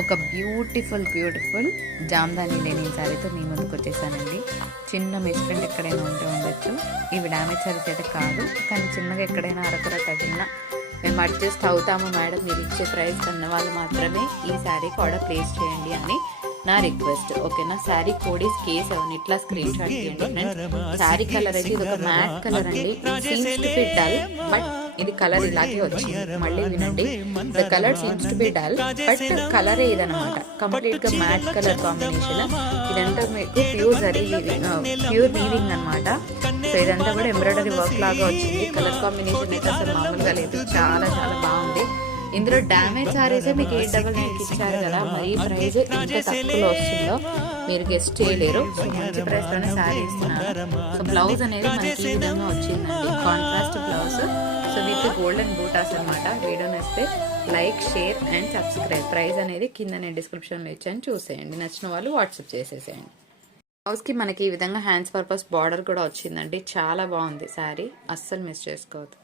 ఒక beautiful Jamdani Lenin శారీతో మీ ముందుకు వచ్చేసానండి. చిన్న మిస్ప్రింట్ ఎక్కడైనా ఉంటే ఉండొచ్చు. ఇవి డ్యామేజ్ శారీస్ అయితే కాదు, కానీ చిన్నగా ఎక్కడైనా అరకొర తగిలినా మేము అడ్జస్ట్ అవుతాము మేడం, మీరు ఇచ్చే ప్రైస్ అన్న వాళ్ళు మాత్రమే ఈ శారీకి ఆర్డర్ ప్లేస్ చేయండి అని నా రిక్వెస్ట్. ఓకేనా? Sari code is K7. ఇట్లా స్క్రీన్ షాట్ తీయండి ఫ్రెండ్స్. శారీ కలర్ అయితే ఇది ఒక మ్యాట్ కలర్ అండి. Seems to be dull, but ఇది కలర్ ఇలాగే వచ్చింది. మళ్ళీ వినండి, the colour seems to be dull but కలరే ఇదనమాట. కంప్లీట్ గా మ్యాట్ కలర్ కాంబినేషన్. ఇదంతా మీకు ప్యూర్ వీవింగ్ అనమాట. సో ఇదంతా కూడా ఎంబ్రాయిడరీ వర్క్ లాగా వచ్చింది. కలర్ కాంబినేషన్ అయితే అసలు మామూలుగా లేదు, చాలా చాలా బాగుంది. ఇందులో డ్యామేజ్ సారీసే మీకు 899 ఇచ్చారు కదా, మరి ప్రైజ్ ఎంత తక్కువలో వస్తుందో మీరు గెస్ట్ చేయలేరు. సో మంచి ప్రైస్ లోనే శారీ ఇస్తున్నారు. సో బ్లౌజ్ అనేది మనకి ఈ విధంగా వచ్చిందండి, contrast blouse. So with golden buttas అనమాట. వీడియో నచ్చితే like, share and subscribe. Price అనేది కింద నేను డిస్క్రిప్షన్లో ఇచ్చాను, చూసేయండి. నచ్చిన వాళ్ళు వాట్సాప్ చేసేసేయండి. బ్లౌజ్కి మనకి ఈ విధంగా హ్యాండ్స్ పర్పస్ బార్డర్ కూడా వచ్చిందండి. చాలా బాగుంది శారీ, అస్సలు మిస్ చేసుకోవద్దు.